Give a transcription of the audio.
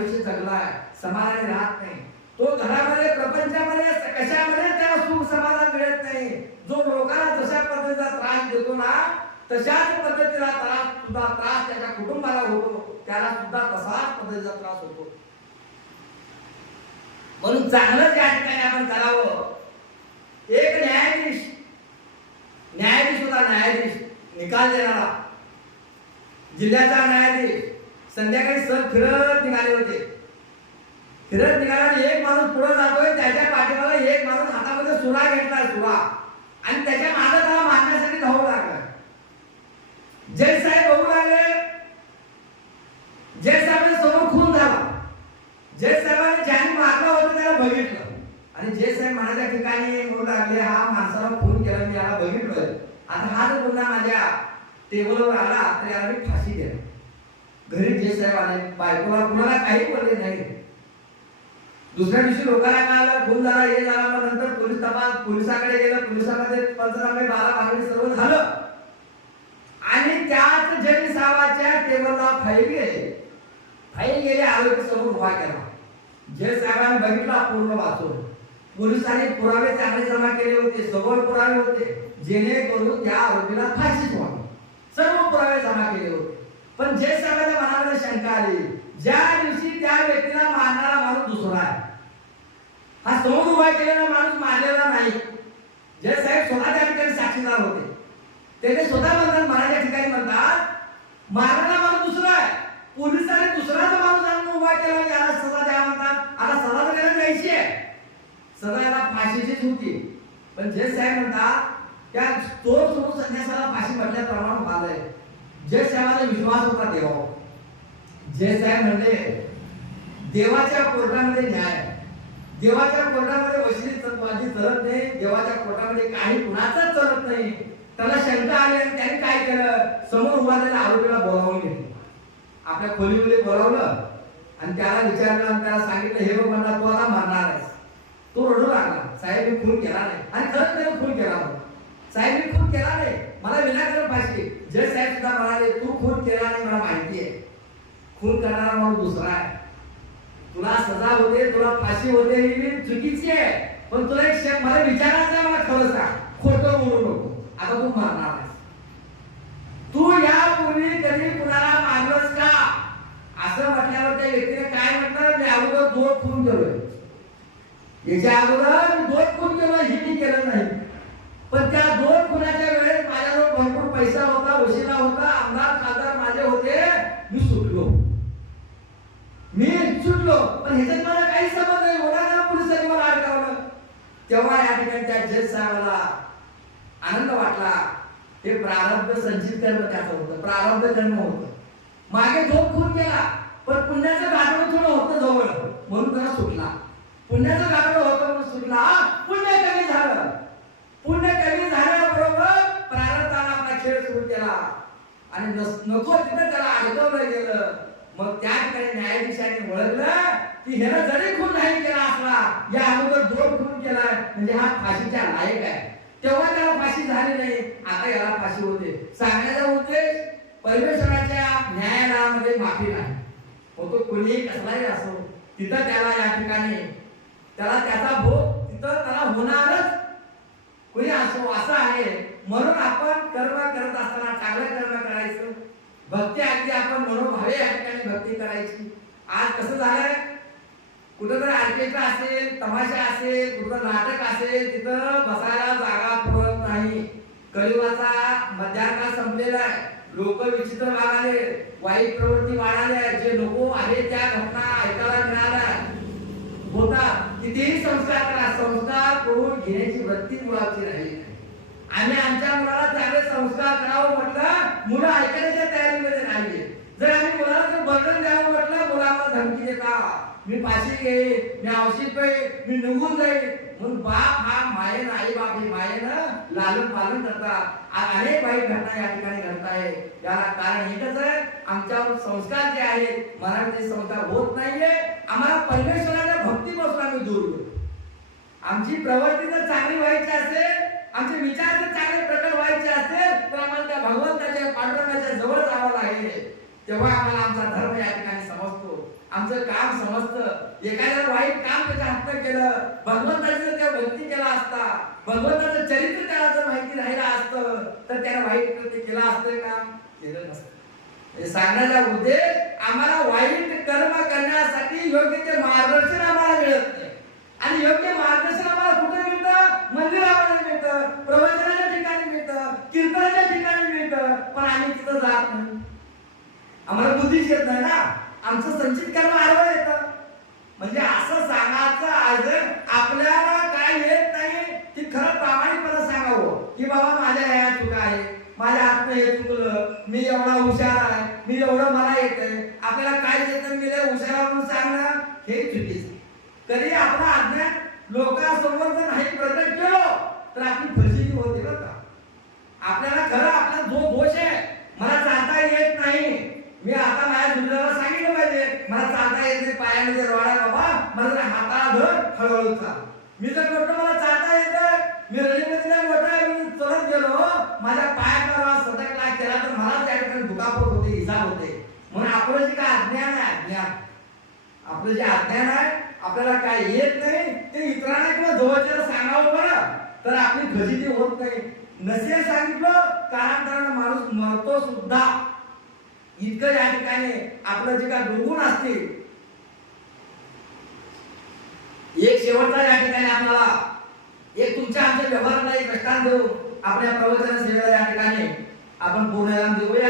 आयुष्य जगलाय समाधानी राहत नाही. तो घरामध्ये प्रपंचामध्ये कशामध्ये त्याला सुख समाधान मिळत नाही. जो लोकांना जशा पद्धतीचा त्रास देतो ना तशाच पद्धतीचा त्रास सुद्धा त्रास त्याच्या कुटुंबाला होतो. त्याला सुद्धा तसाच पद्धतीचा त्रास होतो. म्हणून चांगलं त्या ठिकाणी आपण करावं. एक न्यायाधीश न्यायाधीश होता न्यायाधीश निकाल देणारा. जिल्ह्याचा न्यायाधीश. संध्याकाळी सर फिरत निघाले होते. फिरत निघाल्याने एक माणूस पुढे जातोय त्याच्या पाठीमागे एक माणूस हातामध्ये सुरा घेतला सुरा. आणि त्याच्यामागे त्याला मारण्यासाठी धावू लागला. जय साहेब बघू लागले. जय साहेब समोर खून झाला. जय साहेबांनी ज्याने मारला होता त्याला बघितलं. आणि जय साहेब माझ्या ठिकाणी म्हणू लागले. हा माणसाला खून केला मी याला बघितलं. आता हा जर पुन्हा माझ्या टेबलवर आला तर याला मी फाशी देणार. घरी जे साहेब आले बायकोला कुणाला काही बोलले नाही. दुसऱ्या दिवशी लोकांना काय आलं खून झाला हे झाला मग नंतर पोलीस तपास पोलिसाकडे गेलं पोलिसामध्ये पंचनामे बारा मागणी सर्व झालं. आणि त्याच जय साहेबाच्या टेबलला फाईल गेले. फाईल गेले आरोग्य समोर उभा केला. जे साहेबांनी बघितला पूर्ण वाचून. पोलिसांनी पुरावे चांगले जमा केले होते सबळ पुरावे होते. जेणेकरून त्या आरोपीला फाशीच व्हावी सर्व पुरावे जमा केले होते. पण जय साहेबांच्या मनामध्ये शंका आली ज्या दिवशी त्या व्यक्तीला मारणारा माणूस दुसरा आहे. हा समोर उभा केलेला माणूस मारलेला नाही. जे साहेब स्वतः त्या ठिकाणी साक्षीदार होते. ते स्वतः म्हणतात मनाच्या ठिकाणी म्हणतात मारणारा माणूस दुसरा आहे. पोलिसांनी दुसराच माणूस आणून उभा केला की याला सजा द्या म्हणतात. आता सजा तर त्याला द्यायची आहे. सजा याला फाशीचीच होती. पण जे साहेब म्हणतात त्या तो सोडून संन्यासाला फाशी म्हटल्याप्रमाणे झालंय. जय साहेबांचा विश्वास होता देवावर जय साहेब म्हणजे देवाच्या कोर्टामध्ये न्याय देवाच्या कोर्टामध्ये वशिली माझी चलत नाही देवाच्या कोर्टामध्ये काही कुणाचाच चलत नाही. त्याला शंका आली आणि त्याने काय केलं? समोर उभा त्याला आरोपीला बोलावून घेतलं. आपल्या खोलीमध्ये बोलावलं आणि त्याला विचारलं आणि त्याला सांगितलं हे बघ म्हणला तू आता मरणार आहेस. तो रडू लागला. साहेब मी खून केला नाही. आणि खरंच त्याने खून केला साहेब मी खून केला नाही. मला विनाकारण पाहिजे. जय साहेब सुद्धा म्हणाले तू खून केला आणि मला माहिती आहे. खून करणारा म्हणून दुसरा आहे. तुला सजा होते तुला फाशी होते ही चुकीची आहे. पण तुला एक शक मला विचारायचं मला खरं सांग. खोटं बोलू नको. आता तू मरणार आहेस. तू यापूर्वी कधी कुणाला मारलंस का? असं म्हटल्यावर त्या व्यक्तीने काय म्हटलं? मी अगोदर दोन खून केलोय. याच्या अगोदर दोन खून केलं हे मी केलं नाही. पण त्या दोन खुनाच्या पैसा होता वशिला होता आमदार खासदार माझे होते मी सुटलो. मी सुटलो पण ह्याच्यात मला काही समज नाही. ओला पोलिसांनी मला अडकावलं तेव्हा या ठिकाणी त्या जज साहेबाला आनंद वाटला. हे प्रारब्ध संचित कर्म त्याचं होतं. प्रारब्ध जन्म होतं. मागे झोप खून केला पण पुण्याचं गाठोड थोडं होतं जवळ. म्हणून त्याला सुटला. पुण्याचं गाठोड होतं म्हणून सुटला. आणि नस- नको तिथं त्याला अडकवलं गेलं. मग त्या ठिकाणी न्यायाधीशाने ओळखलं की ह्यानं जरी खून नाही केला असला या अगोदर दोन खून केलाय म्हणजे हा फाशीच्या लायक आहे. तेव्हा त्याला फाशी झाली नाही आता याला फाशी होते. सांगण्याचा उद्देश परमेश्वराच्या न्यायालयामध्ये माफी नाही. मग तो कोणीही कसलाही असो तिथं त्याला या ठिकाणी त्याला त्याचा भोग तिथं त्याला होणारच. कोणी असो असा म्हणून आपण कर्म करत असताना चांगलं कर्म करायचं. भक्ती अगदी आपण मनोभावे या ठिकाणी भक्ती करायची. आज कसं झालंय? कुठं तर ऑर्केस्ट्रा असेल तमाशा असेल कुठं नाटक असेल तिथं बसायला जागा पुरत नाही. कलिवाचा मध्यान्ह संपलेला आहे. लोक विचित्र वागाले वाईट प्रवृत्ती वाढाल्या जे नको आहे त्या घटना ऐकायला मिळाल्या होता. कितीही संस्कार करा संस्कार करून घेण्याची वृत्ती मुळाची राहिली. आम्ही आमच्या मुलाला चांगले संस्कार करावं म्हटलं मुलं ऐकण्याच्या तयारीमध्ये नाहीये. जर आम्ही मुलाला जर बदल द्यावं म्हटलं मुलाला धमकी देता. मी फाशी घेईन मी औषध पेन मी निघून जाईल म्हणून बाप हा मायेन आई बाप हे मायेनं लालन पालन करतात आ- अनेक वाईट घटना या ठिकाणी घडताय याला कारण एकच आहे आमच्यावर संस्कार जे आहेत मराठी संस्कार होत नाहीये. आम्हाला परमेश्वराच्या भक्तीपासून आम्ही दूर आमची प्रवृत्ती जर चांगली व्हायची असेल आमचे विचार जर चांगले प्रकट व्हायचे असेल तर आम्हाला त्या भगवंताच्या पांडुरंगाच्या जवळ जावं लागेल. तेव्हा आम्हाला आमचा धर्म या ठिकाणी समजतो. आमचं काम समजतं. एखाद्या वाईट काम त्याच्या हातनं केलं भगवंताचं त्या भक्ती केला असता भगवंताचं चरित्र त्याला जर माहिती राहिलं असतं तर त्याला वाईट कृत्य केलं असतं काम केलं नसतं. हे सांगण्याचा उद्देश आम्हाला वाईट कर्म करण्यासाठी योग्य ते मार्गदर्शन आम्हाला मिळत नाही. आणि योग्य मार्गदर्शन आम्हाला कुठे मिळतं? मंदिरामध्ये मिळतं प्रवचनाच्या ठिकाणी मिळतं कीर्तनाच्या ठिकाणी मिळतं पण आम्ही तिथं जात नाही आम्हाला बुद्धीच येत नाही ना. आमचं संचित कर्म आडवं येतं. म्हणजे असं सांगायचं आज आपल्याला काय येत नाही ती खरं प्रामाणिकपणे सांगावं. की बाबा माझ्या ह्या चुका आहे माझ्या आत्म हे चुकलं मी एवढा हुशार आहे मी एवढं मला येतंय आपल्याला काय येतं मी हुशारावरून हुशार म्हणून सांगणं हे चुकीचं. तरी आपण अज्ञान लोकांसमोर जर नाही प्रकट केलो तर आपली फजिती होते बरं का. आपल्याला खरं आपला जो दोष आहे मला चालता येत नाही मी आता माझ्या दुसऱ्याला सांगितलं पाहिजे मला चालता येत नाही पायाने जर वाढा बाबा मला जर हाताला धर हळूहळू चाल. मी जर म्हटलं मला चालता येत मी रनिंगमध्ये मोठा मी चलत गेलो माझ्या पायाचा काय केला तर मला त्या ठिकाणी दुखापत होते इजा होते. म्हणून आपलं जे काय अज्ञान आहे अज्ञान. आपलं जे अज्ञान आहे आपल्याला काय येत नाही ते इतरांना किंवा जवळच्या सांगावं बरं. तर आपली खजिती होत नाही. नसेल सांगितलं कारण माणूस मरतो सुद्धा. इतकं या ठिकाणी आपलं जे काय दुर्गुण असतील एक शेवटचा या ठिकाणी आपल्याला एक तुमच्या आमच्या व्यवहाराला एक दृष्टांत देऊ आपल्या प्रवचन सेवेला या ठिकाणी आपण पूर्ण देऊया.